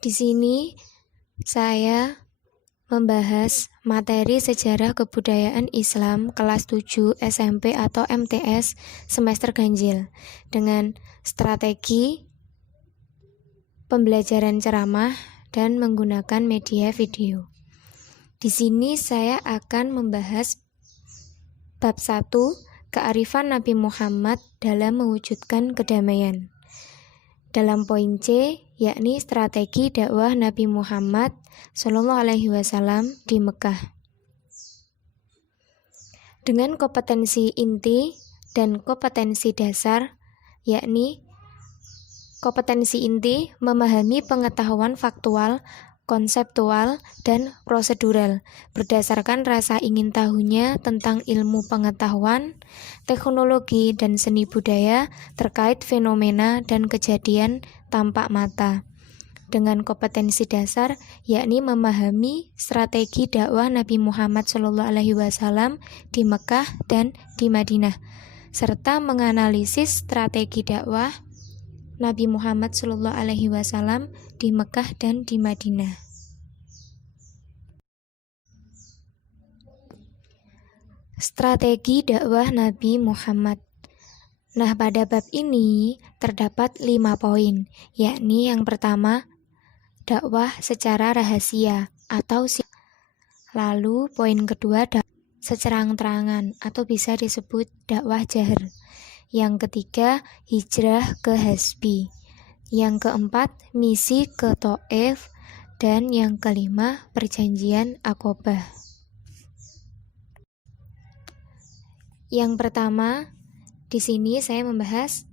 Di sini saya membahas materi sejarah kebudayaan Islam kelas 7 SMP atau MTS semester ganjil dengan strategi pembelajaran ceramah dan menggunakan media video. Di sini saya akan membahas bab 1, kearifan Nabi Muhammad dalam mewujudkan kedamaian. Dalam poin C, yakni strategi dakwah Nabi Muhammad SAW di Mekah. Dengan kompetensi inti dan kompetensi dasar, yakni kompetensi inti memahami pengetahuan faktual, konseptual, dan prosedural berdasarkan rasa ingin tahunya tentang ilmu pengetahuan, teknologi, dan seni budaya terkait fenomena dan kejadian tampak mata. Dengan kompetensi dasar, yakni memahami strategi dakwah Nabi Muhammad SAW di Mekah dan di Madinah, serta menganalisis strategi dakwah Nabi Muhammad SAW di Mekah dan di Madinah. Strategi dakwah Nabi Muhammad. Nah, pada bab ini terdapat 5 poin, yakni yang pertama, dakwah secara rahasia atau lalu poin kedua, secerang-terangan atau bisa disebut dakwah jahar. Yang ketiga, hijrah ke Hasbi. Yang keempat, misi ke Thaif. Dan yang kelima, perjanjian Aqabah. Yang pertama, di sini saya membahas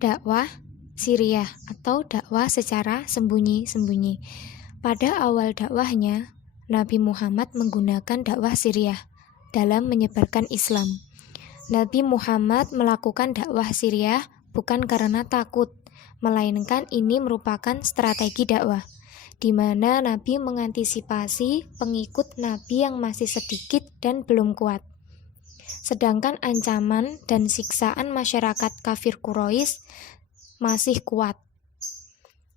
dakwah siriyah atau dakwah secara sembunyi-sembunyi. Pada awal dakwahnya, Nabi Muhammad menggunakan dakwah siriyah dalam menyebarkan Islam. Nabi Muhammad melakukan dakwah siriyah bukan karena takut, melainkan ini merupakan strategi dakwah, di mana Nabi mengantisipasi pengikut Nabi yang masih sedikit dan belum kuat. Sedangkan ancaman dan siksaan masyarakat kafir Quraisy masih kuat.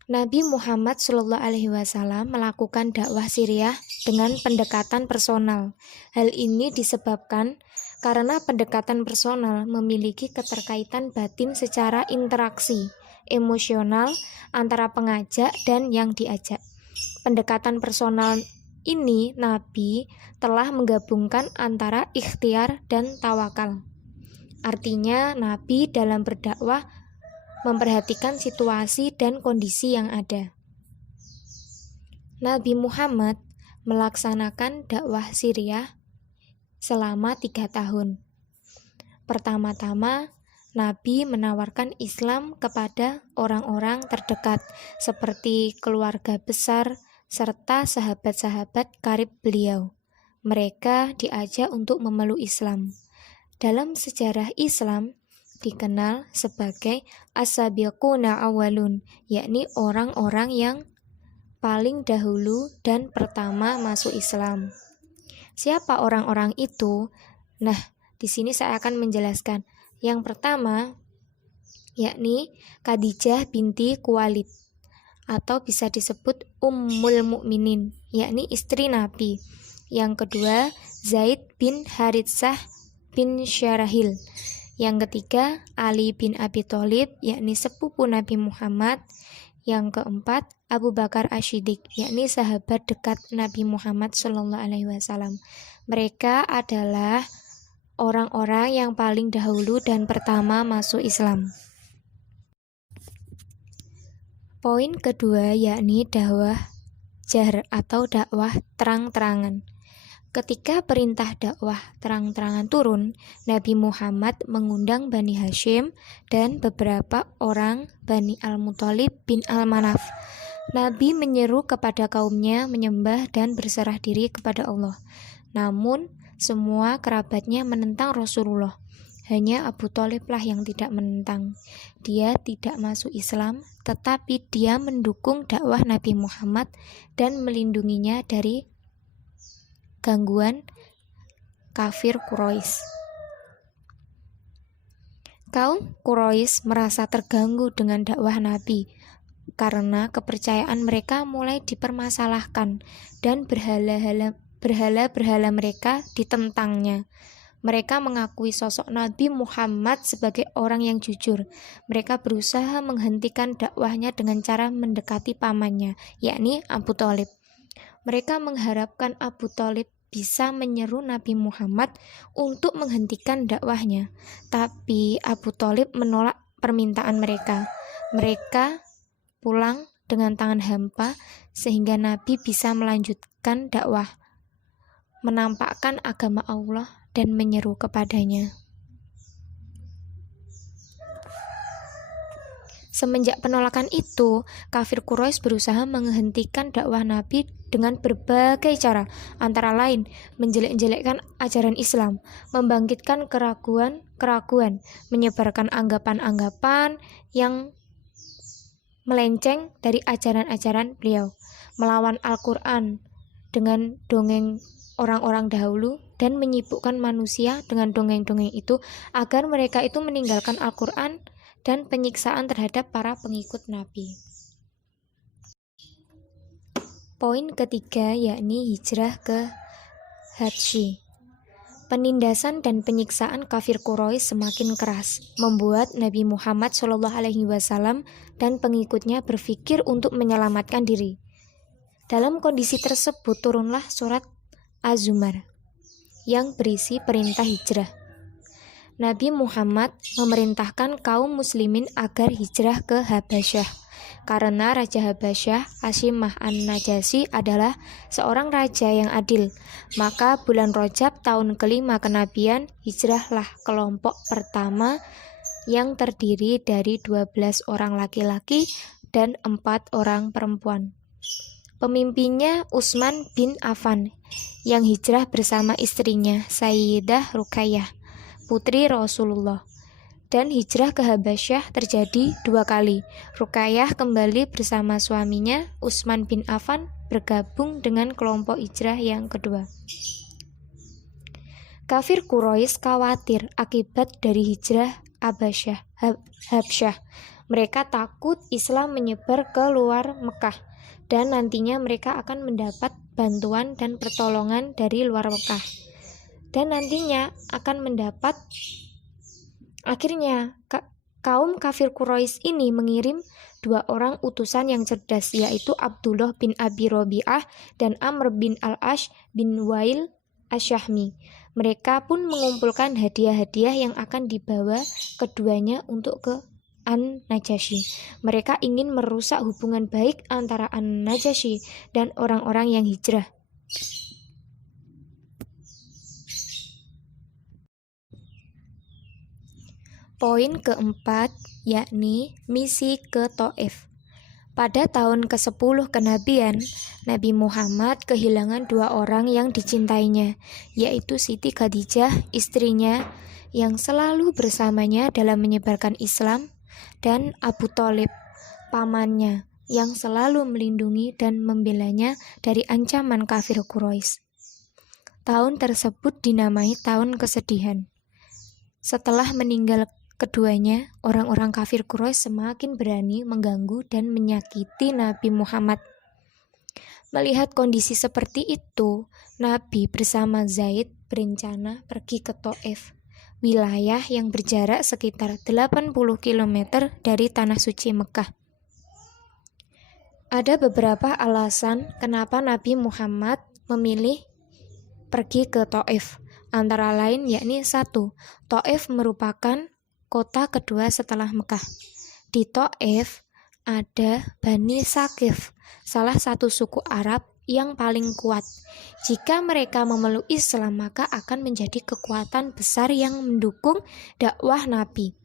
Nabi Muhammad SAW melakukan dakwah siriyah dengan pendekatan personal. Hal ini disebabkan karena pendekatan personal memiliki keterkaitan batin secara interaksi emosional antara pengajak dan yang diajak. Pendekatan personal ini Nabi telah menggabungkan antara ikhtiar dan tawakal. Artinya Nabi dalam berdakwah memperhatikan situasi dan kondisi yang ada. Nabi Muhammad melaksanakan dakwah siriyah selama 3 tahun. Pertama-tama, Nabi menawarkan Islam kepada orang-orang terdekat seperti keluarga besar serta sahabat-sahabat karib beliau. Mereka diajak untuk memeluk Islam. Dalam sejarah Islam dikenal sebagai as-sabiquna awwalun, yakni orang-orang yang paling dahulu dan pertama masuk Islam. Siapa orang-orang itu? Nah, di sini saya akan menjelaskan. Yang pertama, yakni Khadijah binti Khuwailid atau bisa disebut Ummul Mukminin, yakni istri Nabi. Yang kedua, Zaid bin Haritsah bin Syarahil. Yang ketiga, Ali bin Abi Thalib, yakni sepupu Nabi Muhammad. Yang keempat, Abu Bakar Asy-Syiddiq, yakni sahabat dekat Nabi Muhammad SAW. Mereka adalah orang-orang yang paling dahulu dan pertama masuk Islam. Poin kedua, yakni dakwah jahar atau dakwah terang-terangan. Ketika perintah dakwah terang-terangan turun, Nabi Muhammad mengundang Bani Hashim dan beberapa orang Bani Al-Muthalib bin Al-Manaf. Nabi menyeru kepada kaumnya menyembah dan berserah diri kepada Allah. Namun, semua kerabatnya menentang Rasulullah. Hanya Abu Thalib lah yang tidak menentang. Dia tidak masuk Islam, tetapi dia mendukung dakwah Nabi Muhammad dan melindunginya dari gangguan kafir Quraisy. Kaum Quraisy merasa terganggu dengan dakwah Nabi. karena kepercayaan mereka mulai dipermasalahkan dan berhala-berhala mereka ditentangnya. Mereka mengakui sosok Nabi Muhammad sebagai orang yang jujur. Mereka berusaha menghentikan dakwahnya dengan cara mendekati pamannya, yakni Abu Thalib. Mereka mengharapkan Abu Thalib bisa menyeru Nabi Muhammad untuk menghentikan dakwahnya. Tapi Abu Thalib menolak permintaan mereka. Mereka pulang dengan tangan hampa sehingga Nabi bisa melanjutkan dakwah, menampakkan agama Allah dan menyeru kepadanya. Semenjak penolakan itu, kafir Quraisy berusaha menghentikan dakwah Nabi dengan berbagai cara, antara lain menjelek-jelekkan ajaran Islam, membangkitkan keraguan-keraguan, menyebarkan anggapan-anggapan yang melenceng dari ajaran-ajaran beliau, melawan Al-Quran dengan dongeng orang-orang dahulu, dan menyibukkan manusia dengan dongeng-dongeng itu agar mereka itu meninggalkan Al-Quran dan penyiksaan terhadap para pengikut Nabi. Poin ketiga yakni hijrah ke Habsyi. Penindasan dan penyiksaan kafir Quraisy semakin keras, membuat Nabi Muhammad SAW dan pengikutnya berpikir untuk menyelamatkan diri. Dalam kondisi tersebut turunlah surat Az-Zumar yang berisi perintah hijrah. Nabi Muhammad memerintahkan kaum muslimin agar hijrah ke Habasyah karena Raja Habasyah, Hasyimah an-Najasyi adalah seorang raja yang adil. Maka bulan Rajab tahun kelima kenabian, hijrahlah kelompok pertama yang terdiri dari 12 orang laki-laki dan 4 orang perempuan. Pemimpinnya Utsman bin Affan yang hijrah bersama istrinya Sayyidah Ruqayyah, putri Rasulullah. Dan hijrah ke Habasyah terjadi 2 kali. Ruqayyah kembali bersama suaminya, Utsman bin Affan bergabung dengan kelompok hijrah yang kedua. Kafir Quraisy khawatir akibat dari hijrah Habsyah. Mereka takut Islam menyebar ke luar Mekah dan nantinya mereka akan mendapat bantuan dan pertolongan dari luar Mekah. Dan nantinya akan mendapat akhirnya kaum kafir Quraisy ini mengirim 2 orang utusan yang cerdas, yaitu Abdullah bin Abi Rabi'ah dan Amr bin Al-Ash bin Wail Asyahmi. Mereka pun mengumpulkan hadiah-hadiah yang akan dibawa keduanya untuk ke An-Najasyi. Mereka ingin merusak hubungan baik antara An-Najasyi dan orang-orang yang hijrah. Poin keempat yakni misi ke Thaif. Pada tahun ke-10 kenabian, Nabi Muhammad kehilangan 2 orang yang dicintainya, yaitu Siti Khadijah, istrinya yang selalu bersamanya dalam menyebarkan Islam, dan Abu Thalib, pamannya, yang selalu melindungi dan membelanya dari ancaman kafir Quraisy. Tahun tersebut dinamai tahun kesedihan. Setelah meninggal keduanya, orang-orang kafir Quraisy semakin berani mengganggu dan menyakiti Nabi Muhammad. Melihat kondisi seperti itu, Nabi bersama Zaid berencana pergi ke Thaif, wilayah yang berjarak sekitar 80 km dari Tanah Suci Mekah. Ada beberapa alasan kenapa Nabi Muhammad memilih pergi ke Thaif. Antara lain yakni 1. Thaif merupakan kota kedua setelah Mekah. Di Thaif ada Bani Saqif, salah satu suku Arab yang paling kuat. Jika mereka memeluk Islam, maka akan menjadi kekuatan besar yang mendukung dakwah Nabi.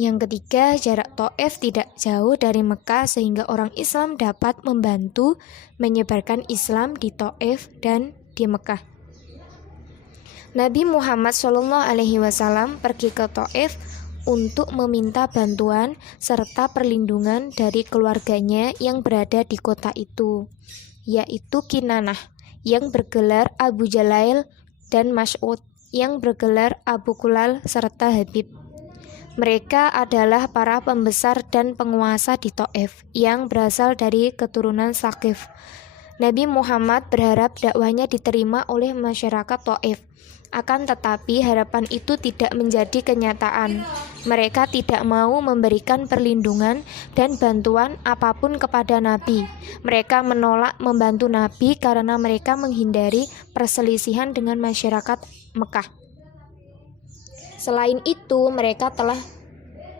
Yang ketiga, jarak Thaif tidak jauh dari Mekah sehingga orang Islam dapat membantu menyebarkan Islam di Thaif dan di Mekah. Nabi Muhammad SAW pergi ke Thaif untuk meminta bantuan serta perlindungan dari keluarganya yang berada di kota itu, yaitu Kinanah yang bergelar Abu Jalail dan Mas'ud yang bergelar Abu Kulal serta Habib. Mereka adalah para pembesar dan penguasa di Thaif yang berasal dari keturunan Saqif. Nabi Muhammad berharap dakwahnya diterima oleh masyarakat Thaif. Akan tetapi harapan itu tidak menjadi kenyataan. Mereka tidak mau memberikan perlindungan dan bantuan apapun kepada Nabi. Mereka menolak membantu Nabi karena mereka menghindari perselisihan dengan masyarakat Mekah. Selain itu, mereka telah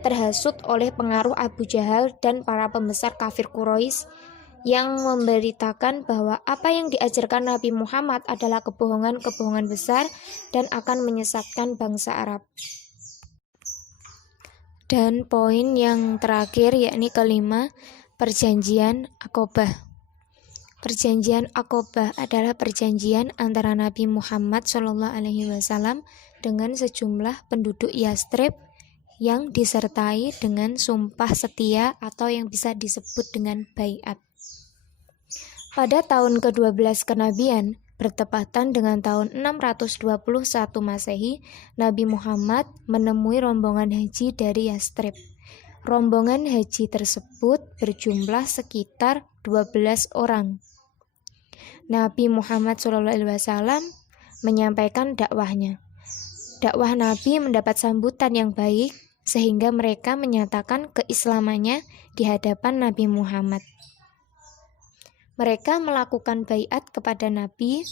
terhasut oleh pengaruh Abu Jahal dan para pembesar kafir Quraisy yang memberitakan bahwa apa yang diajarkan Nabi Muhammad adalah kebohongan-kebohongan besar dan akan menyesatkan bangsa Arab. Dan poin yang terakhir yakni kelima, Perjanjian Aqobah. Perjanjian Aqobah adalah perjanjian antara Nabi Muhammad SAW dengan sejumlah penduduk Yastrib yang disertai dengan sumpah setia atau yang bisa disebut dengan baiat. Pada tahun ke-12 kenabian, bertepatan dengan tahun 621 Masehi, Nabi Muhammad menemui rombongan haji dari Yastrib. Rombongan haji tersebut berjumlah sekitar 12 orang. Nabi Muhammad SAW menyampaikan dakwahnya. Dakwah Nabi mendapat sambutan yang baik sehingga mereka menyatakan keislamannya di hadapan Nabi Muhammad. Mereka melakukan baiat kepada Nabi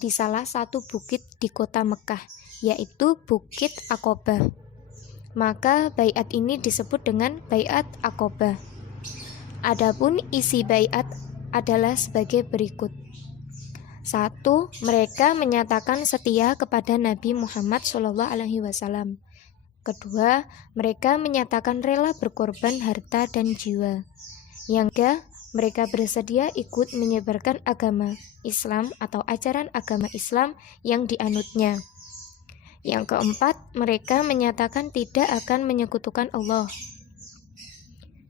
di salah satu bukit di kota Mekah, yaitu Bukit Aqobah. Maka baiat ini disebut dengan baiat Aqobah. Adapun isi baiat adalah sebagai berikut. 1. Mereka menyatakan setia kepada Nabi Muhammad SAW. Kedua, mereka menyatakan rela berkorban harta dan jiwa. Yang ketiga, mereka bersedia ikut menyebarkan agama Islam atau ajaran agama Islam yang dianutnya. Yang keempat, mereka menyatakan tidak akan menyekutukan Allah.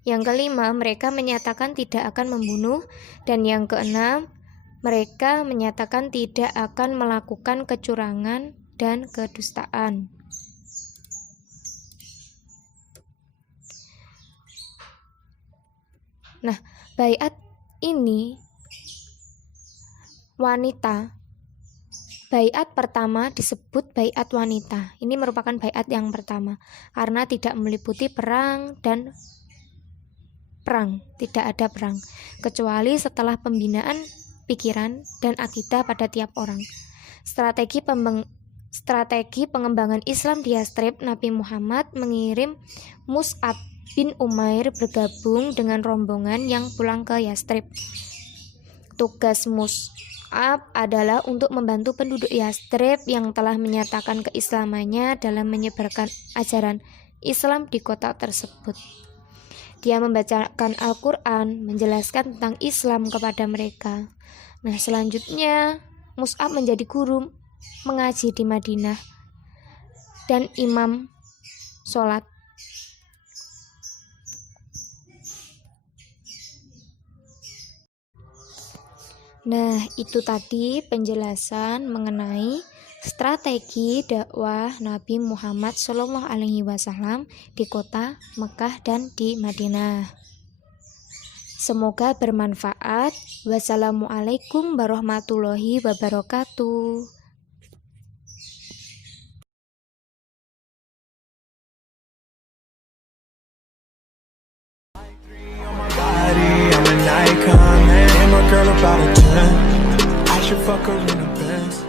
Yang kelima, mereka menyatakan tidak akan membunuh. Dan yang keenam, mereka menyatakan tidak akan melakukan kecurangan dan kedustaan. Nah, baiat ini wanita. Baiat pertama disebut baiat wanita. Ini merupakan baiat yang pertama karena tidak meliputi perang, tidak ada perang kecuali setelah pembinaan pikiran dan akidah pada tiap orang. Strategi pengembangan Islam di Yastrib, Nabi Muhammad mengirim Mus'ab bin Umair bergabung dengan rombongan yang pulang ke Yastrib. Tugas Mus'ab adalah untuk membantu penduduk Yastrib yang telah menyatakan keislamannya dalam menyebarkan ajaran Islam di kota tersebut. Dia membacakan Al-Quran, menjelaskan tentang Islam kepada mereka. Nah, selanjutnya Mus'ab menjadi guru mengaji di Madinah dan imam sholat. Nah, itu tadi penjelasan mengenai strategi dakwah Nabi Muhammad SAW di kota Mekah dan di Madinah. Semoga bermanfaat. Wassalamualaikum warahmatullahi wabarakatuh. I'm an icon, man. And my girl about a 10. I should fuck her in a Benz.